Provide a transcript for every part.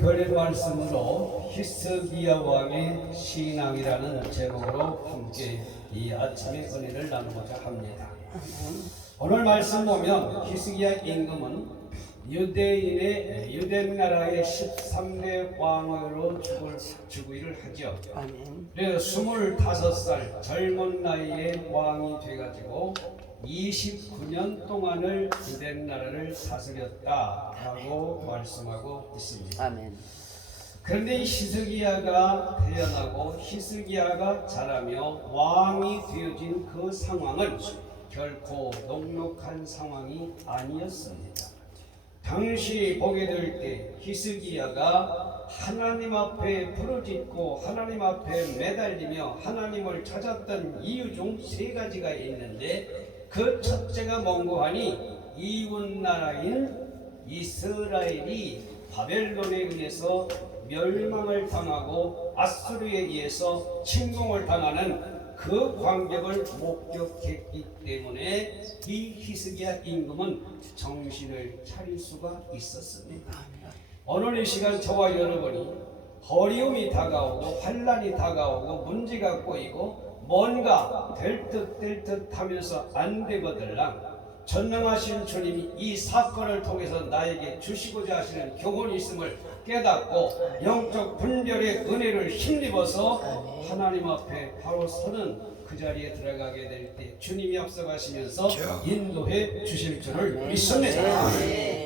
별의 말씀으로 히스기야 왕의 신앙이라는 제목으로 함께 이 아침의 은혜를 나누고자 합니다. 오늘 말씀 보면 히스기야 임금은 유대 나라의 13대 왕으로 즉위를 하죠. 그래서 25살 젊은 나이에 왕이 돼가지고 29년 동안을 유대 나라를 다스렸다라고 말씀하고 있습니다. 아멘. 그런데 이 히스기야가 태어나고 히스기야가 자라며 왕이 되어진 그 상황은 결코 녹록한 상황이 아니었습니다. 당시 보게 될 때 히스기야가 하나님 앞에 부르짖고 하나님 앞에 매달리며 하나님을 찾았던 이유 중 세 가지가 있는데, 그 첫째가 뭔고 하니 이웃 나라인 이스라엘이 바벨론에 의해서 멸망을 당하고 아수르에 의해서 침공을 당하는 그 광경을 목격했기 때문에 이 히스기야 임금은 정신을 차릴 수가 있었습니다. 오늘 이 시간 저와 여러분이 어려움이 다가오고 환난이 다가오고 문제가 꼬이고 뭔가 될 듯 하면서 안 되거들랑 전능하신 주님이 이 사건을 통해서 나에게 주시고자 하시는 교훈이 있음을 깨닫고 영적 분별의 은혜를 힘입어서 하나님 앞에 바로 서는 그 자리에 들어가게 될 때 주님이 앞서가시면서 인도해 주실 줄을 믿습니다.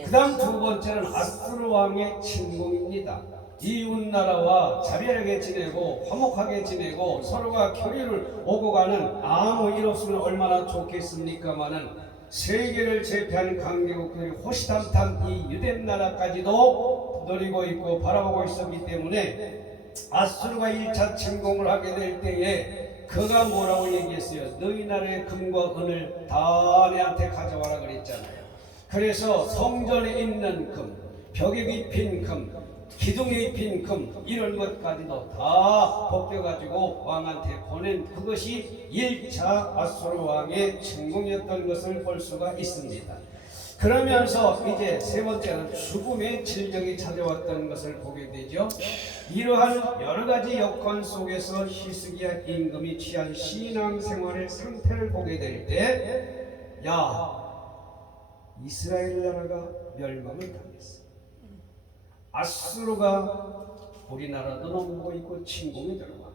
그 다음 두 번째는 아수르 왕의 침공입니다. 이웃 나라와 자비하게 지내고 화목하게 지내고 서로가 교류를 오고 가는 아무 일 없으면 얼마나 좋겠습니까마는 세계를 제패하는 강대국들이 호시탐탐 이 유대 나라까지도 노리고 있고 바라보고 있었기 때문에 아수르가 1차 침공을 하게 될 때에 그가 뭐라고 얘기했어요? 너희 나라의 금과 은을 다 내한테 가져와라 그랬잖아요. 그래서 성전에 있는 금, 벽에 입힌 금, 기둥에 입힌 금, 이런 것까지도 다 벗겨가지고 왕한테 보낸 그것이 1차 아수르 왕의 침공이었던 것을 볼 수가 있습니다. 그러면서 이제 세 번째는 죽음의 질병이 찾아왔던 것을 보게 되죠. 이러한 여러 가지 여건 속에서 히스기야 임금이 취한 신앙생활의 상태를 보게 될 때, 이스라엘 나라가 멸망을 당했어. 아수르가 우리나라도 넘고 있고 침공이 들어와.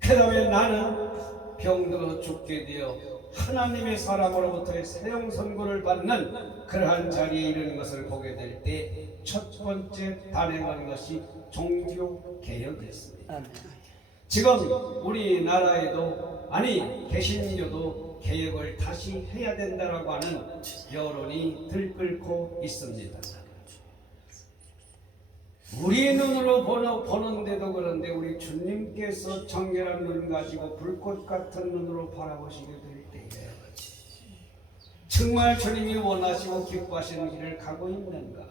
그 다음에 나는 병들어 죽게 되어 하나님의 사람으로부터의 사형 선고를 받는 그러한 자리에 이르는 것을 보게 될 때 첫 번째 단행한 것이 종교 개혁이었습니다. 지금 우리나라에도 개신교도 개혁을 다시 해야 된다라고 하는 여론이 들끓고 있습니다. 우리 눈으로 보는데도 그런데 우리 주님께서 정결한 눈 가지고 불꽃 같은 눈으로 바라보시게 될 때에 정말 주님이 원하시고 기뻐하시는 길을 가고 있는가?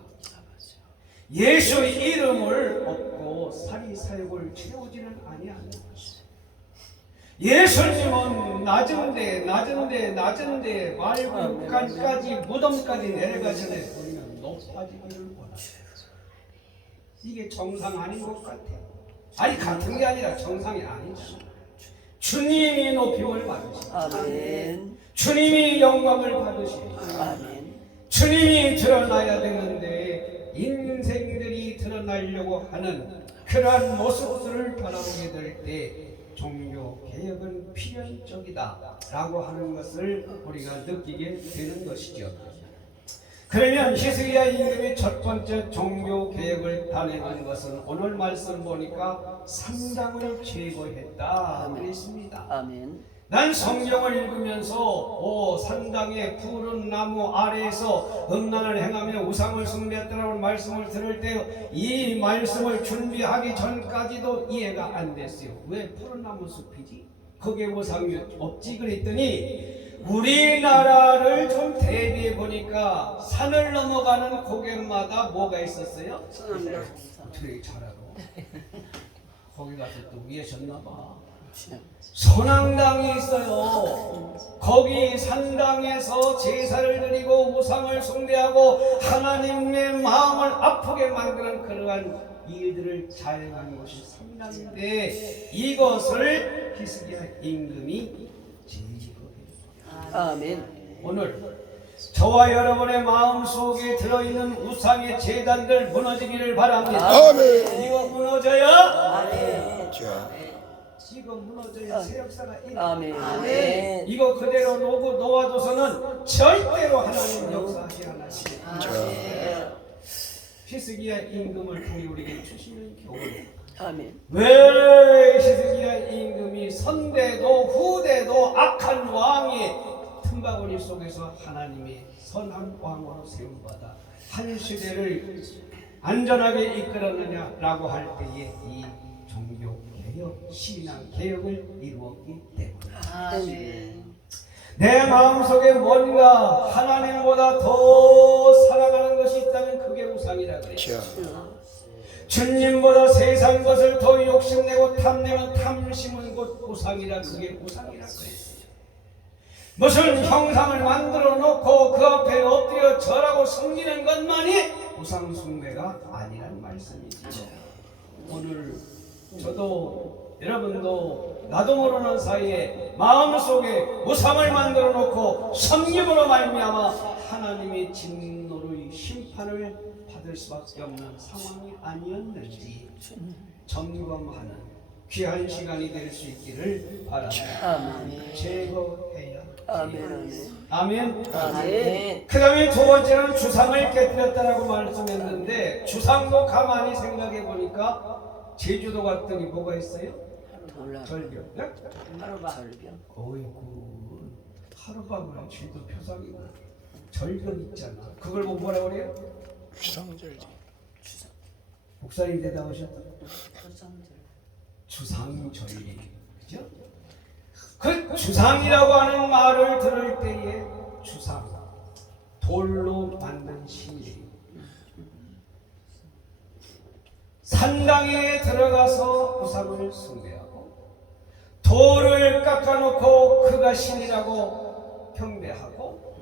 예수의 이름을 얻고 사리사욕을 채우지는 아니하는 것이. 예수님은 낮은데 말구간까지 무덤까지 내려가시네 우리는 높아지기를 원하세요. 이게 정상 아닌 것 같아요. 아니 같은 게 아니라 정상이 아니잖아요. 주님이 높임을 받으시고 아멘. 주님이 영광을 받으시고 아멘. 주님이 드러나야 되는데 인생들이 드러나려고 하는 그러한 모습들을 바라보게 될 때 종교 개혁은 필연적이다 라고 하는 것을 우리가 느끼게 되는 것이죠. 그러면 히스기야 임금의 첫 번째 종교 개혁을 단행한 것은 오늘 말씀 보니까 산당을 제거했다 그랬습니다. 아멘. 난 성경을 읽으면서 산당의 푸른 나무 아래에서 음란을 행하며 우상을 숭배했다라는 말씀을 들을 때 이 말씀을 준비하기 전까지도 이해가 안 됐어요. 왜 푸른 나무 숲이지? 거기에 우상이 없지 그랬더니 우리나라를 좀 대비해 보니까 산을 넘어가는 고갯마다 뭐가 있었어요? 어떻게 잘 알아? 거기 가서 또 위에 졌나 봐. 선앙당이 있어요. 거기 산당에서 제사를 드리고 우상을 숭배하고 하나님의 마음을 아프게 만드는 그러한 일들을 자행하는 것이 산당인데 이것을 히스기야 임금이 제거했습니다. 아멘. 오늘 저와 여러분의 마음속에 들어있는 우상의 제단들 무너지기를 바랍니다. 아멘. 이거 무너져야 아멘. 자, 이거 무너져야 새 역사가 일어나. 아멘. 아멘. 이거 그대로 놓아둬서는 절대로 하나님 역사하지 않으시고 히스기야 임금을 통해 우리에게 주시는 교훈. 아멘. 왜 히스기야 임금이 선대도 후대도 악한 왕의 틈바구니 속에서 하나님의 선한 왕으로 세움받아 한 시대를 안전하게 이끌었느냐라고 할 때에 이 종교개혁, 신앙개혁을 이루었기 때문에 아멘. 내 마음속에 뭔가 하나님보다 더 사랑하는 것이 있다면 그게 우상이라 그래요. 자, 주님보다 세상 것을 더 욕심내고 탐내면 탐심은 곧 우상이라 그게 우상이라 그랬어요. 무슨 형상을 만들어 놓고 그 앞에 엎드려 절하고 섬기는 것만이 우상 숭배가 아니란 말씀이죠. 오늘 저도 여러분도 나도 모르는 사이에 마음속에 우상을 만들어 놓고 섬김으로 말미암아 하나님의 진노의 심판을 받을 수밖에 없는 상황이 아니었는지 점검하는 귀한 시간이 될 수 있기를 바랍니다. 아멘. 제거해야 아멘. 아멘. 아멘. 그 다음에 두 번째는 주상을 깨뜨렸다라고 말씀했는데 주상도 가만히 생각해 보니까 제주도 갔더니 뭐가 있어요? 절벽. 네? 절벽. 어이구 하룻밤을 제도 표상이고 절벽 있잖아. 그걸 뭐 뭐라고 그래요? 주상절지. 목사님 대답하셨다. 주상절리. 그죠? 그 주상이라고 하는 말을 들을 때에 주상 돌로 만든 신이에요. 산당에 들어가서 우상을 숭배하고 돌을 깎아놓고 그가 신이라고 경배하고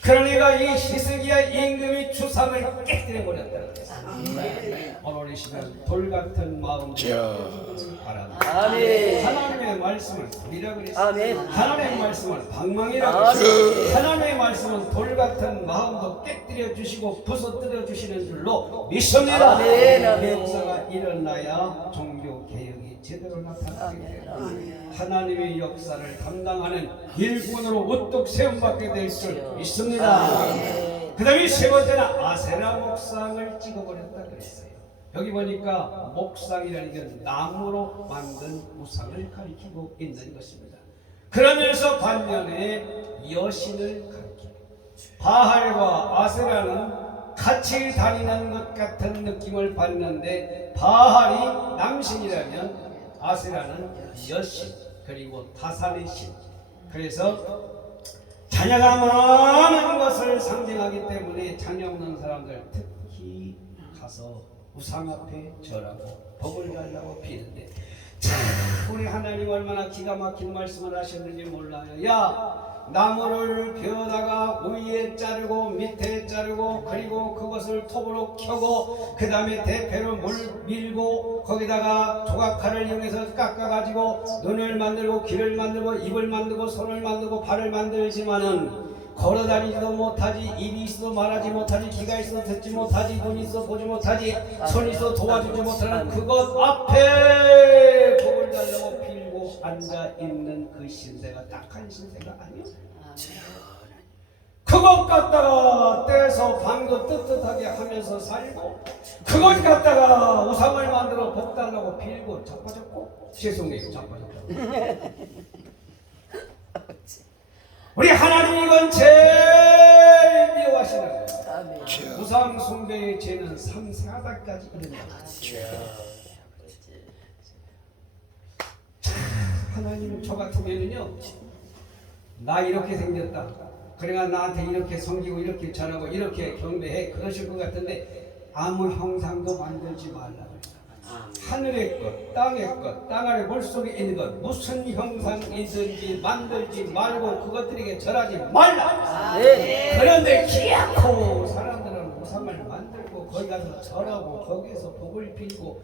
그러니까 이 히스기야 임금이 주상을 깨뜨려 버렸다는 거예요. 오늘 이 시간 돌 같은 마음 바랍니다. 아멘. 하나님의 말씀은 돌이라 그랬어요. 아멘. 하나님의 말씀은 방망이라 그랬어요. 하나님의 말씀은 돌 같은 마음도 깨뜨려 주시고 부서뜨려 주시는 줄로 믿습니다. 아멘. 아멘. 역사가 일어나야 종교 개혁이 제대로 나타나게 됩니다. 하나님의 역사를 감당하는 일꾼으로 우뚝 세움받게 될 줄 믿습니다. 그 다음에 세 번째는 아세라 목상을 찍어버렸다 그랬어요. 여기 보니까 목상이라는 건 나무로 만든 우상을 가리키고 있는 것입니다. 그러면서 반면에 여신을 가리킵니다. 바할과 아세라는 같이 다니는 것 같은 느낌을 받는데 바할이 남신이라면 아세라는 여신 그리고 타산의 신. 그래서 자녀가 많은 것을 상징하기 때문에 자녀 없는 사람들 특히 가서 우상 앞에 절하고 복을 달라고 비는데 참 우리 하나님 얼마나 기가 막힌 말씀을 하셨는지 몰라요. 야 나무를 베어다가 위에 자르고 밑에 자르고 그리고 그것을 톱으로 켜고 그 다음에 대패로 밀고 거기다가 조각칼을 이용해서 깎아가지고 눈을 만들고 귀를 만들고 입을 만들고 손을 만들고 발을 만들지만은 걸어다니지도 못하지, 입이 있어도 말하지 못하지, 귀가 있어도 듣지 못하지, 눈이 있어도 보지 못하지, 손이 있어도 도와주지 못하는 그것 앞에 복을 달라고 빌고 앉아있는 그 신세가 딱한 신세가 아니요. 그것 갖다가 떼서 방도 뜨뜻하게 하면서 살고 그것 갖다가 우상을 만들어 복 달라고 빌고 자빠졌고 죄송해요 자빠졌고 우리 하나님 이건 제일 미워하시는 거예요. 우상 숭배의 죄는 상세하다까지 이른다. 하나님 저 같으면은요 나 이렇게 생겼다 그러니까 나한테 이렇게 섬기고 이렇게 전하고 이렇게 경배해 그러실 것 같은데 아무 형상도 만들지 말라 그랬다. 하늘의 것, 땅의 것, 땅 아래 물속에 있는 것, 무슨 형상이든지 만들지 말고 그것들에게 절하지 말라. 그런데 기약코 사람들은 우상을 만들고 거기 가서 절하고 거기에서 복을 빌고.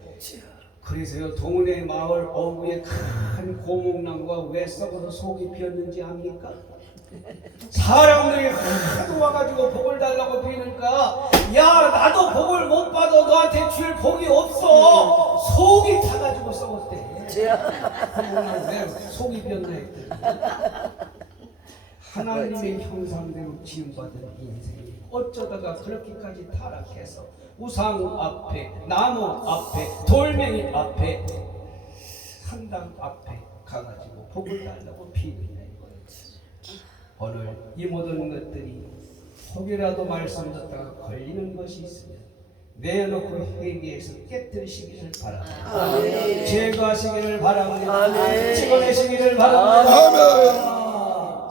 그래서요, 동네 마을 어부에 큰 고목나무가 왜 썩어서 속이 비었는지 압니까? 사람들이 하도 와가지고 복을 달라고 비니까, 야, 나도 복을 못 받아 너한테 줄 복이 없어. 속이 타가지고 썩었대. 고목나무 왜 속이 비었나 했더니 하나님의 형상대로 지음받은 인생이 어쩌다가 그렇게까지 타락해서 우상 앞에, 나무 앞에, 돌멩이 앞에, 산당 앞에 가가지고 복을 달라고 비는 오늘 이 모든 것들이 혹이라도 말씀 듣다가 걸리는 것이 있으면 내어놓고 회개해서 깨뜨리시기를 바랍니다. 제거하시기를 바랍니다. 찍어내시기를 바랍니다.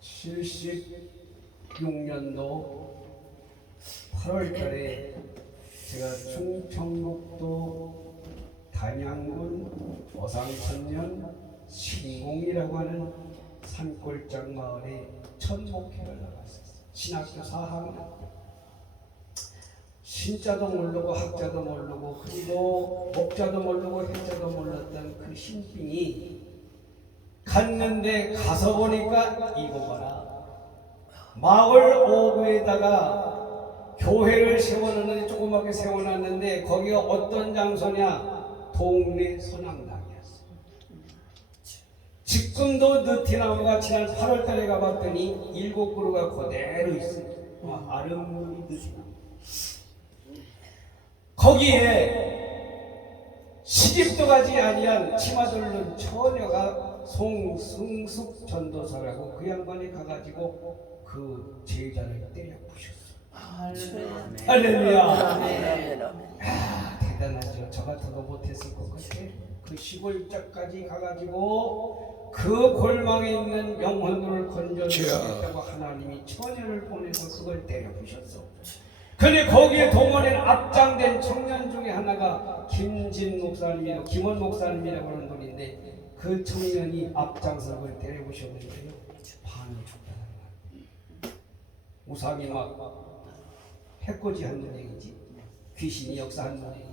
76년도 8월달에 제가 충청북도 단양군 어상천면 신공이라고 하는 산골장 마을에 첫 목회를 나갔었어요. 신학교 4학년. 신자도 모르고 학자도 모르고 그리고 목자도 모르고 해자도 몰랐던 그 신빙이 갔는데 가서 보니까 이거 봐라. 마을 오구에다가 교회를 세워놨는데 조그맣게 세워놨는데 거기가 어떤 장소냐? 동네 선앙당이었어요. 지금도 느티나무가 지난 8월달에 가봤더니 7그루가 그대로 있어요. 아름다운 느티나무. 거기에 시집도 가지 아니한 치마들른 처녀가 송승숙 전도사라고 그 양반이 가가지고 그 제자를 때려 부셨어. 할렐루야. 대단하죠. 저 같아도 못했을 것 같아. 그 시골짝까지 가가지고 그 골망에 있는 영혼들을 건져주겠다고 하나님이 처녀를 보내서 그걸 때려 부셨어. 근데 거기에 동원에 앞장된 청년 중에 하나가 김진 목사님이라고, 김원 목사님이라고 하는 분인데 그 청년이 앞장서 그걸 때려 부셨는데요. 반이 죽다는 거야. 우상이 막 해코지 하는 얘기지. 귀신이 역사하는 얘기지.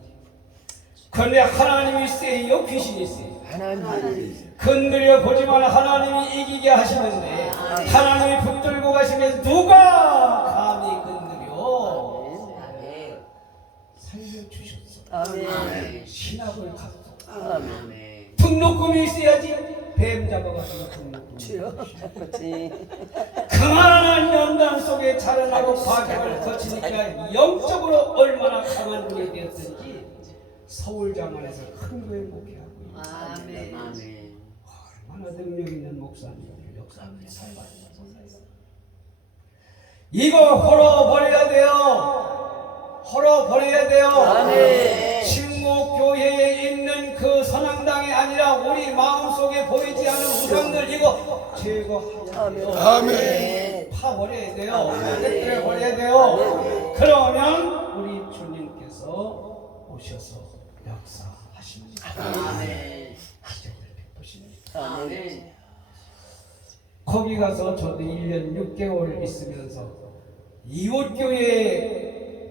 그런데 하나님이 세요, 귀신이 세요? 하나님. 건드려 보지만 하나님이 이기게 하시는데 하나님이 붙들고 가시면 누가 감히 건드려? 살려주셨어. 아멘. 신학을 갖고 아멘. 등록금이 있어야지. 뱀 잡아가지고 등록금이. 강한 연단 속에 자라나고 과정을 거치니까 영적으로 얼마나 강한 분이 되었든지 서울 장안에서 큰 교회 목회하고 아멘. 얼마나 능력 있는 목사님들 역사하는 살바입니다. 이거 헐어버려야 돼요. 헐어버려야 돼요. 아멘. 신목교회에 있는 그 선앙당이 아니라 우리 마음속에 보이지 않는 우상들 이거 제거해야 돼요. 아멘. 파버려야 돼요. 깨뜨려버려야 돼요. 그러면 우리 주님께서 오셔서 역사하십니다. 아멘. 기적을 베푸십니다. 아멘. 거기 가서 저도 1년 6개월 있으면서 이웃교회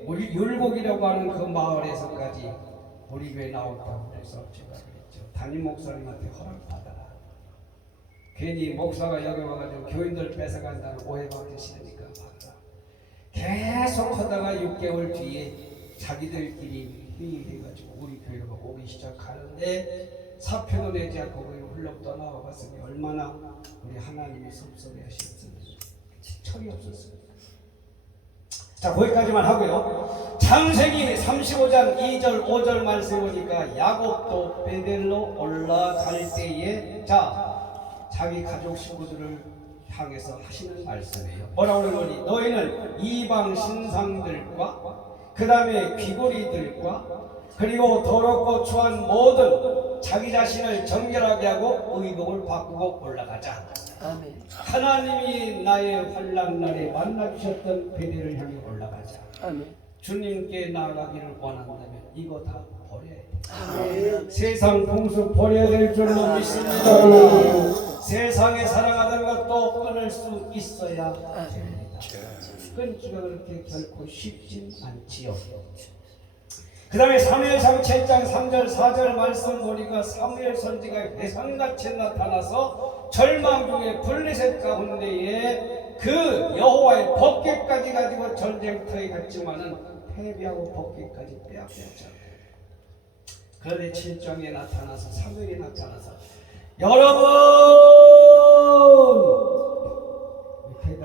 율곡이라고 하는 그 마을에서까지 우리 교회 나왔다고 그래서 제가 그랬죠. 담임 목사님한테 허락받아라. 괜히 목사가 여기 와가지고 교인들 뺏어간다는 오해받기 싫으니까 받아라. 계속 하다가 6개월 뒤에 자기들끼리 회의해가지고 우리 교회가 오기 시작하는데 사표도 내지 않고 거기 훌렁 떠나와 봤으니 얼마나 우리 하나님이 섭섭해 하셨으면 철이 없었어요. 자, 거기까지만 하고요. 창세기 35장 2절 5절 말씀 보니까 야곱도 베델로 올라갈 때에 자기 가족 식구들을 향해서 하시는 말씀이에요. 뭐라고 그러니 너희는 이방 신상들과 그 다음에 귀고리들과 그리고 더럽고 추한 모든 자기 자신을 정결하게 하고 의복을 바꾸고 올라가자. 아멘. 하나님이 나의 환난 날에 만나주셨던 베델을 향해 올라가자. 아멘. 주님께 나아가기를 원한다면 이거 다 버려야 돼. 아멘. 세상 풍습 버려야 될 줄로 믿습니다. 세상에 사랑하는 것도 끊을 수 있어야 됩니다. 끊기가 그렇게 결코 쉽진 않지요. 그 다음에 사무엘상 7장 3절 4절 말씀 보니까 사무엘 선지가 회상같이 나타나서 절망 중에 블레셋 가운데에 그 여호와의 법궤까지 가지고 전쟁터에 갔지만은 패배하고 법궤까지 빼앗겼잖아요. 그런데 7장에 나타나서 사무엘이 나타나서 여러분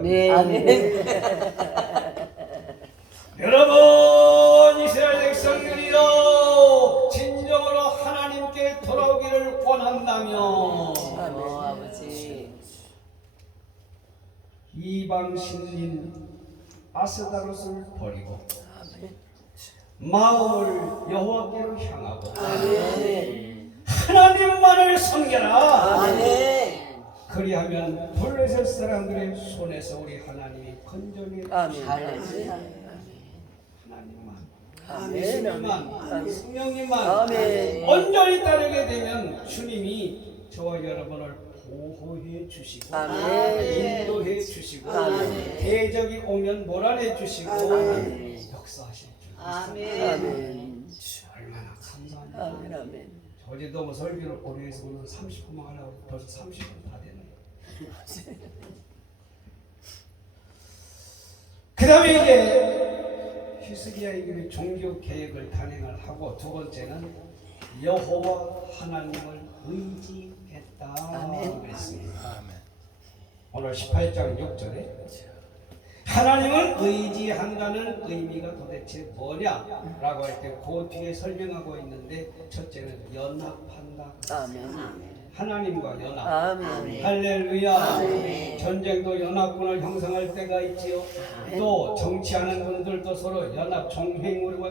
네. 아멘. 여러분 이스라엘 백성들이여 진정으로 하나님께 돌아오기를 원한다면 아버지. 이방 신인 아스다롯을 버리고 마음을 여호와께로 향하고 하나님만을 섬겨라. 아멘. 그리하면 블레셋 사람들의 손에서 우리 하나님이 건져내 아멘. 하나님만 예수님만 성령님만 아멘. 온전히 따르게 되면 주님이 저와 여러분을 보호해 주시고 아멘. 인도해 주시고 아멘. 대적이 오면 몰아내 주시고 아멘. 역사하실 줄 아멘. 얼마나 감사합니다. 아멘. 아멘. 어제도 뭐 설교를 오래 해서 오늘 30분만 하려고 벌써 30분 다 되네. 그 다음에 이제 히스기야에게 종교 개혁을 단행을 하고 두 번째는 여호와 하나님을 의지했다 그랬습니다. 오늘 18장 6절에 하나님을 의지한다는 의미가 도대체 뭐냐라고 할 때 그 뒤에 설명하고 있는데 첫째는 연합한다. 아멘. 하나님과 연합. 아멘. 할렐루야. 아멘. 전쟁도 연합군을 형성할 때가 있지요. 또 정치하는 분들도 서로 연합 종행으로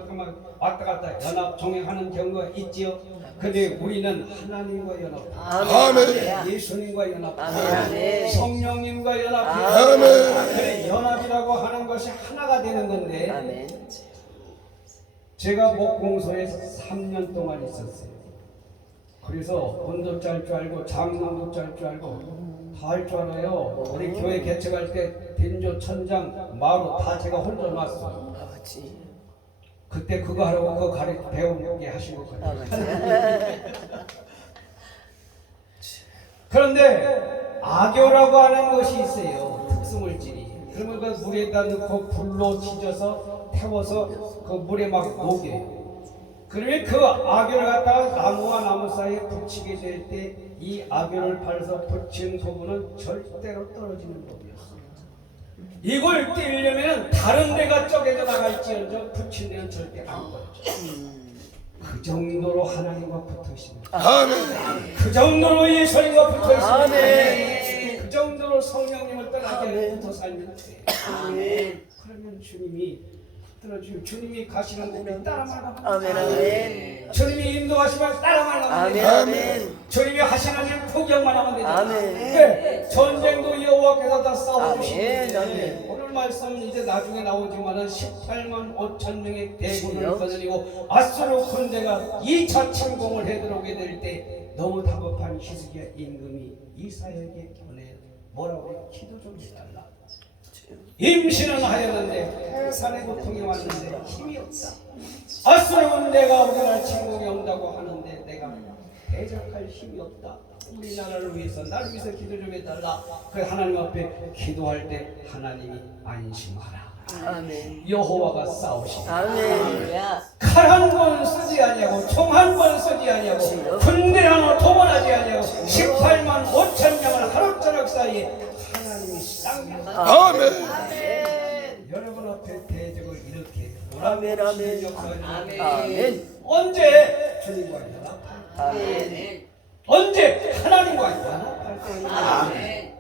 왔다 갔다 연합 종행하는 경우가 있지요. 근데 우리는 하나님과 연합, 아멘. 예수님과 연합, 아멘. 성령님과 연합. 아멘. 그래 연합이라고 하는 것이 하나가 되는 건데 아멘. 제가 목공소에서 3년 동안 있었어요. 그래서 본도 짤 줄 알고 장롱도 짤 줄 알고 다 할 줄 알아요. 우리 교회 개척할 때 빈조 천장 마루 다 제가 혼자 놨어요. 아버지. 그때 그거 하라고 그거 가르쳐 배우게 하신 것 같아요. 그런데 악교라고 하는 것이 있어요. 특수물질이. 그러면 그 물에다 넣고 불로 지져서 태워서 그 물에 막 녹여요. 그러면 그 악교를 갖다가 나무와 나무 사이에 붙이게 될 때 이 악교를 발라서 붙인 부분은 절대로 떨어지는 법이었어요. 이걸 떼려면 다른 데가 쪼개져 나갈지언정 붙인 데는 절대 안 떨어져요. 그 정도로 하나님과 붙어 있습니다. 그 정도로 예수님과 붙어 있습니다. 그 정도로 성령님을 떠나게 붙어 살면 돼요. 그러면 주님이 들어주면 주님이 가시는 곳에 따라 말아가면 아멘. 아멘. 주님이 인도하시면 따라 말아가면 아멘. 돼요. 아멘. 주님이 하시는 일 포기만 하면 되죠. 아멘. 네, 전쟁도 여호와께서 다 아멘. 싸워주시는데 아멘. 오늘 말씀은 이제 나중에 나오지만은 18만 5천 명의 대군을 주여. 거느리고 아수르 군대가 2차 침공을 해들어오게 될 때 너무 다급한 히스기야 임금이 이사야에게 보내 뭐라고 해요? 기도 좀 해달라. 임신은 하였는데 태산의 고통이 왔는데 힘이 없다. 아수르 군대가 우리나라 침공이 온다고 하는데 내가 대적할 힘이 없다. 우리나라를 위해서 나를 위해서 기도 좀 해달라. 그 하나님 앞에 기도할 때 하나님이 안심하라. 아멘. 여호와가 싸우시다. 아멘. 칼 한 번 쓰지 아니하고 총 한 번 쓰지 아니하고 군대 하나 도번하지 아니하고 18만 5천 명을 하루저녁 사이에 하나님이 쌍벽. 아멘. 여러분 앞에 대적을 이렇게 아멘. 아멘. 역사를 아멘. 언제 주님과 연합할 아멘. 언제 하나님과 연합할 때 아멘.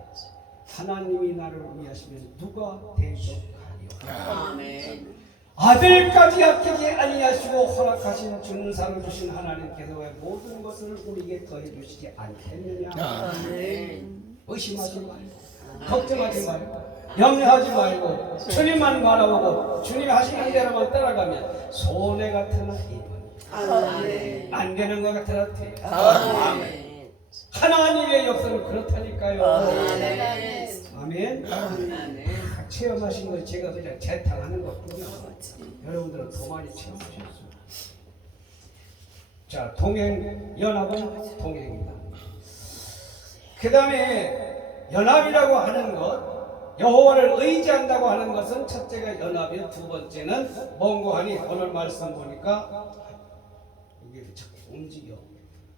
하나님이 나를 위하시면 누가 대적하리요. 아멘. 아들까지 아끼지 아니하시고 허락하신 준상을 주신 하나님께서 왜 모든 것을 우리에게 더해 주시지 않겠느냐. 아멘. 의심하지 말고 걱정하지 말고 염려하지 말고 주님만 바라보고 주님이 하시는 대로만 따라가면 손해 같으나 이번 아멘. 안 되는 것 같으나 돼. 아멘. 하나님의 역사는 그렇다니까요. 아멘. 아멘. 아멘. 체험하신 걸 제가 그냥 재탕하는 것뿐이요. 여러분들은 더 많이 체험하셨습니다. 자, 동행, 연합은 동행입니다. 그 다음에 연합이라고 하는 것, 여호와를 의지한다고 하는 것은 첫째가 연합이요. 두 번째는 뭔고 하니 오늘 말씀 보니까 이게 자꾸 움직여.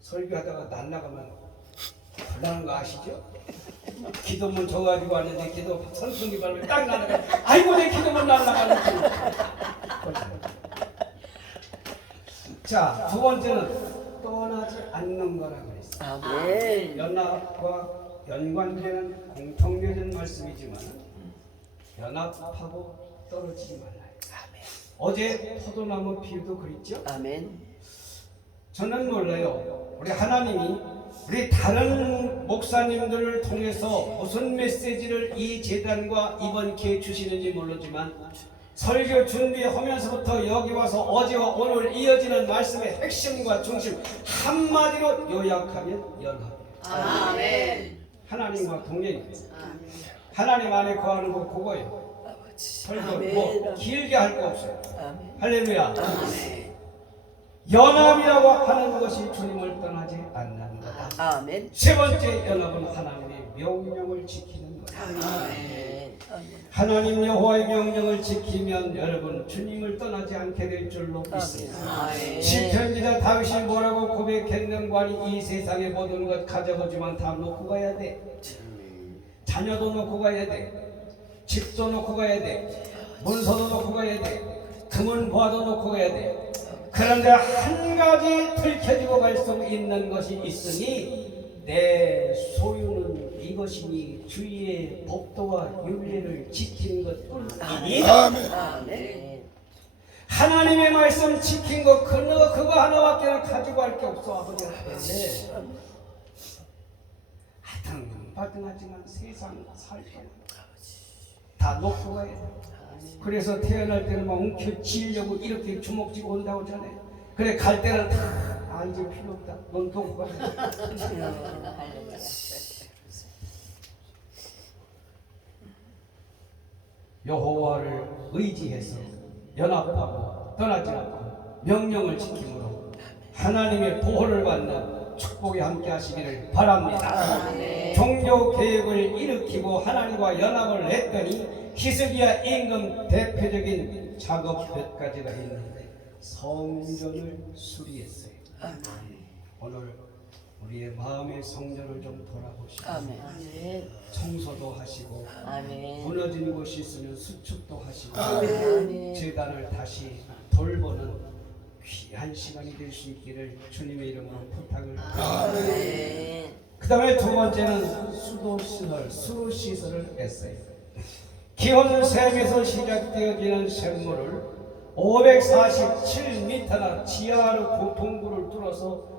설교하다가 날아가면 곤란한 거 아시죠? 기도문 줘가지고 왔는데 기도 선풍기 바람에 딱 날아가. 아이고 내 기도문 날아가는 거. 자, 두 번째는 떠나지 않는 거라고 했어요. 아멘. 연합과 연관되는 공통되는 말씀이지만 연합하고 떨어지지 말라. 어제 포도나무 비유도 그랬죠? 아멘. 저는 몰라요. 우리 하나님이 우리 다른 목사님들을 통해서 무슨 메시지를 이 재단과 이번 기회에 주시는지 모르지만 설교 준비하면서부터 여기 와서 어제와 오늘 이어지는 말씀의 핵심과 중심 한마디로 요약하면 연합. 아멘. 하나님과 동행. 하나님 안에 거하는 거 그거예요. 설교 뭐 길게 할 거 없어요. 할렐루야. 아멘. 연합이라고 하는 것이 주님을 떠나지 않는 거다. 아멘. 세 번째 연합은 하나님의 명령을 지키는 거다. 아멘. 하나님 여호와의 명령을 지키면 여러분 주님을 떠나지 않게 될 줄로 믿습니다. 아멘. 시편기자 다윗이 뭐라고 고백했는가니 이 세상의 모든 것 가져보지만 다 놓고 가야 돼. 자녀도 놓고 가야 돼. 집도 놓고 가야 돼. 문서도 놓고 가야 돼. 금은 보화도 놓고 가야 돼. 그런데 한 가지 들켜지고 갈 수 있는 것이 있으니 내 소유는 이것이니 주의 법도와 윤례를 지키는 것뿐이니 아멘. 하나님의 말씀 지킨 거 그거 하나밖에 가지고 할 게 없어. 아버지 앞에 하등하지만 세상 살게 다 놓고 가야 돼. 그래서 태어날 때는 막 움켜쥐려고 이렇게 주먹 쥐고 온다고 전해. 그래 갈 때는 다 이제 필요 없다. 넌 놓고 가. 여호와를 의지해서 연합하고 떠나지 않고 명령을 지킴으로 하나님의 보호를 받는 축복에 함께 하시기를 바랍니다. 종교 개혁을 일으키고 하나님과 연합을 했더니 히스기야 임금 대표적인 작업 몇 가지가 있는데 성전을 수리했어요. 오늘 우리의 마음의 성전을 좀 돌아보시고 아멘. 청소도 하시고 아멘. 무너진 곳이 있으면 수축도 하시고 아멘. 재단을 다시 돌보는 귀한 시간이 될 수 있기를 주님의 이름으로 부탁을 드립니다. 그 다음에 두 번째는 수시설을 했어요. 기원샘에서 시작되어지는 샘물을 547m나 지하로 동굴을 뚫어서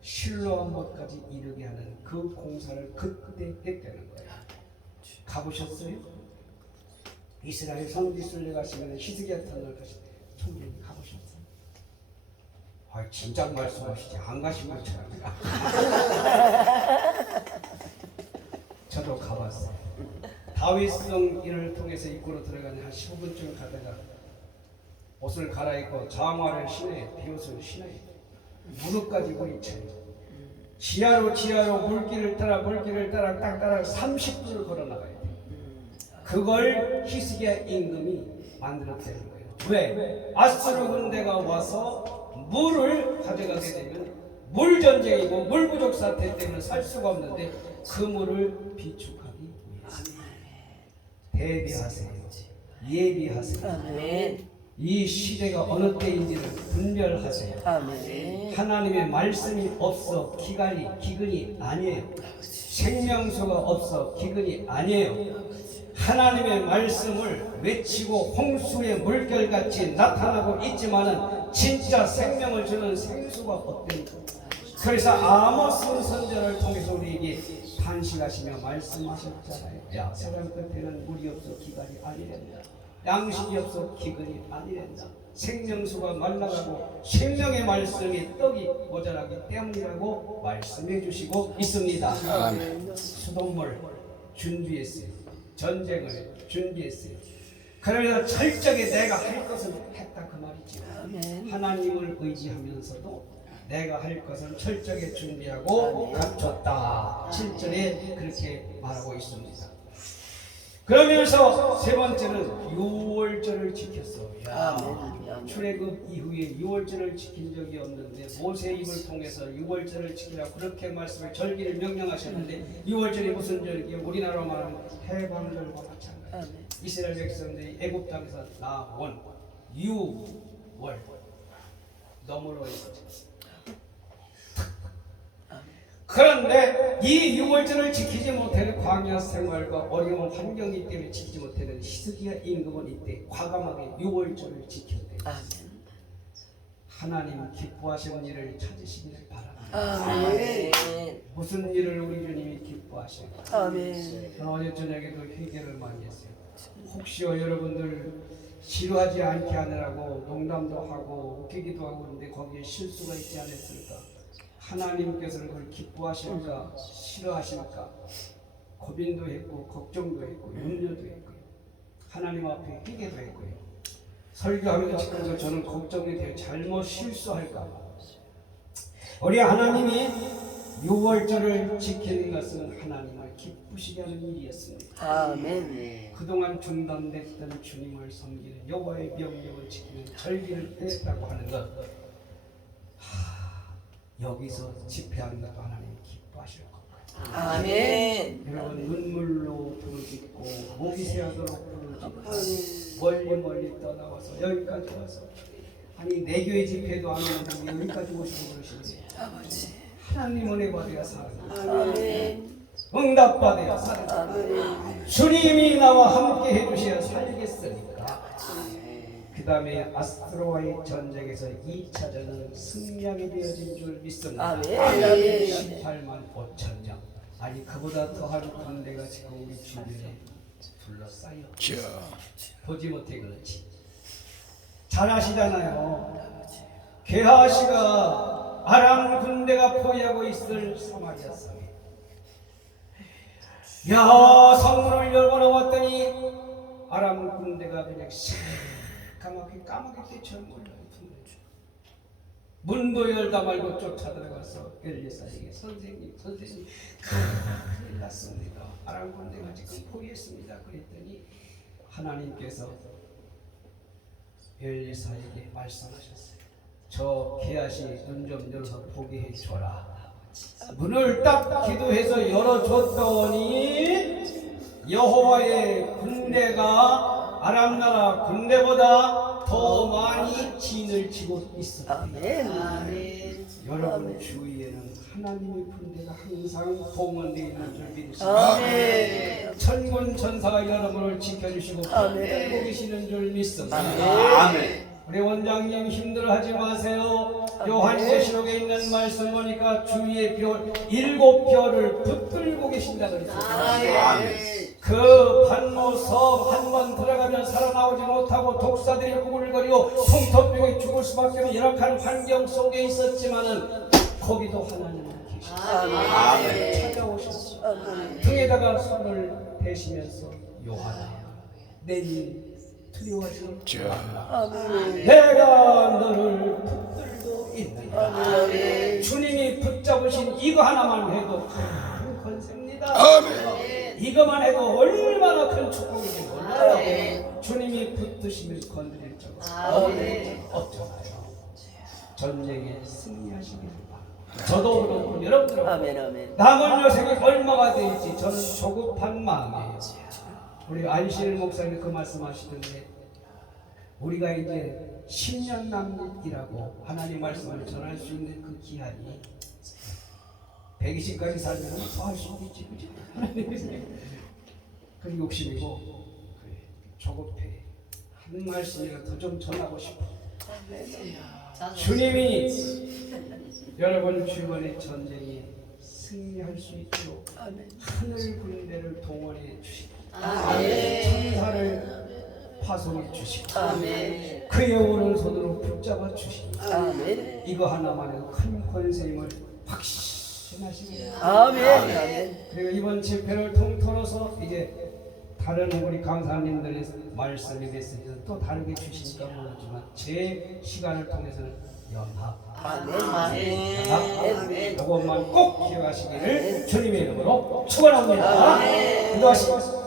실로암못까지 이르게 하는 그 공사를 그때 했다는 거예요. 가보셨어요? 이스라엘 성지순례 가시면 히스기야 터널 가시면 총장님 가보셨어요? 아, 진짜 말씀하시지 안 가신 것처럼. 저도 가봤어요. 다윗성인을 통해서 입구로 들어가니 한 15분쯤 가다가 옷을 갈아입고 장화를 신어요. 비옷을 신어요. 무릎까지 물이 차요. 지하로 물길을 따라 딱 따라 30분을 걸어 나가야 돼요. 그걸 히스기야 임금이 만들었다는 거예요. 왜? 아수르 군대가 와서 물을 가져가게 되면 물 전쟁이고 물 부족 사태 때문에 살 수가 없는데 그 물을 비축하기 위해서 대비하세요. 예비하세요. 아멘. 이 시대가 어느 때인지를 분별하세요. 아멘. 하나님의 말씀이 없어 기근이 아니에요. 생명수가 없어 기근이 아니에요. 하나님의 말씀을 외치고 홍수의 물결같이 나타나고 있지만은 진짜 생명을 주는 생수가 없다니까. 그래서 아모스 선지자를 통해서 우리에게 탄식하시며 말씀하셨잖아요. 야, 세상 끝에는 물이 없어 기갈이 아니란다. 양식이 없어 기근이 아니란다. 생명수가 말라가고 생명의 말씀이 떡이 모자라기 때문이라고 말씀해 주시고 있습니다. 수돗물 준비했어요. 전쟁을 준비했어요. 그러면서 철저하게 내가 할 것은 했다 그 말이죠. 하나님을 의지하면서도 내가 할 것은 철저하게 준비하고 갖췄다. 7절에 그렇게 말하고 있습니다. 그러면서 세 번째는 유월절을 지켰어. 출애굽 이후에 유월절을 지킨 적이 없는데 모세 입을 통해서 유월절을 지키라고 그렇게 말씀을 절기를 명령하셨는데 유월절이 무슨 절기요? 우리나라로 말하는 해방절과 마찬가지. 이스라엘 백성들이 애굽 땅에서 나온 유월 너무로 있었죠. 그런데 이 유월절을 지키지 못하는 광야 생활과 어려운 환경이기 때문에 지키지 못하는 히스기야 임금은 이때 과감하게 유월절을 지켰대. 하나님 기뻐하시는 일을 찾으시기를 바랍니다. 무슨 일을 우리 주님이 기뻐하실까? 저는 어제 저녁에도 회개를 많이 했어요. 혹시요 여러분들 싫어하지 않게 하느라고 농담도 하고 웃기기도 하고 그런데 거기에 실수가 있지 않았을까? 하나님께서는 그걸 기뻐하실까 싫어하실까 고민도 했고 걱정도 했고 염려도 했고요. 하나님 앞에 회개도 했고요. 설교하면서 지금도 저는 걱정이 돼요. 잘못 실수할까 봐. 우리 하나님이 유월절을 지키는 것은 하나님을 기쁘시게 하는 일이었습니다. 그동안 중단됐던 주님을 섬기는 여호와의 명령을 지키는 절기를 뺐다고 하는 것, 여기서 집회하는 것도 하나님 기뻐하실 겁니다. 여러분 눈물로 부르짖고 목이 새하도록 부르짖고 멀리 떠나와서 여기까지 와서 아니 내 교회 집회도 안 오는데 여기까지 오시고 그러시는데 하나님 은혜 받아야 살아갑니다. 응답 받아야 살아갑니다. 주님이 나와 함께 해주셔야 살겠으니까. 그 다음에 아스트로와의 전쟁에서 2차전은 승리하게 되어진 줄 믿습니다. 18만 5천 명. 아니 그보다 더한 군대가 지금 우리 주변에 둘러싸여 보지 못해 그렇지. 잘 아시잖아요. 게하시가 아람 군대가 포위하고 있을 사마리아 성에 성문을 열고 나왔더니 아람 군대가 그냥 까맣게 뛰쳐 몰려요. 문도 열다 말고 쫓아들어가서 엘리사에게 선생님 큰일 났습니다. 아람 군대가 지금 포위했습니다. 그랬더니 하나님께서 엘리사에게 말씀하셨어요. 저 게하시 눈 좀 열어서 보게 해줘라. 문을 딱 기도해서 열어줬더니 여호와의 군대가 아람 나라 군대보다 더 많이 진을 치고 있습니다. 여러분 주위에는 하나님의 군대가 항상 봉헌되어 있는 줄 믿으십니다. 천군 천사가 여러분을 지켜주시고 붙들고 계시는 줄 믿습니다. 우리 원장님 힘들어하지 마세요. 요한계시록에 있는 말씀 보니까 주위의 별 7별을 붙들고 계신다 그랬습니다. 그 반모섬 한 번 들어가면 살아나오지 못하고 독사들이 구글거리고 풍토병에 죽을 수밖에 없는 열악한 환경 속에 있었지만은 거기도 하나님은 계시고 찾아오셨어요. 등에다가 손을 대시면서 요한아 내일 두려워하지 마. 내가 너를 붙들고 있느니라. 주님이 붙잡으신 이거 하나만 해도 큰 권세입니다. 이거만 해도 얼마나 큰 축복인지 몰라요. 주님이 붙드시면 건드릴 적 없잖아요. 전쟁에 승리하시기를 바랍니다. 저도 그렇고 여러분도 그렇고 남은 여생이 얼마가 될지 저는 조급한 마음이에요. 우리 안실 목사님 그 말씀하시던데 우리가 이제 10년 남기라고 하나님 말씀을 전할 수 있는 그 기한이 120까지 살면 더 할 수도 있지, 그지? 그 욕심이고 조급해. 한 말씀이라도 더 좀 전하고 싶어. 주님이 여러분 주변의 전쟁에 승리할 수 있도록 아멘. 하늘 군대를 동원해 주시고 아멘. 천사를 파송해 주시고 아멘. 그 영혼을 손으로 붙잡아 주시고 아멘. 이거 하나만의 큰 권세임을 확신하시고 아멘. 아멘. 그리고 이번 집회를 통틀어서 이제 다른 우리 강사님들의 말씀에 메시지는 또 다르게 주시니까 모르지만 제 시간을 통해서는 연합 아멘. 이것만 꼭 기억하시기를 주님의 이름으로 축원합니다. 기도하시겠습니다.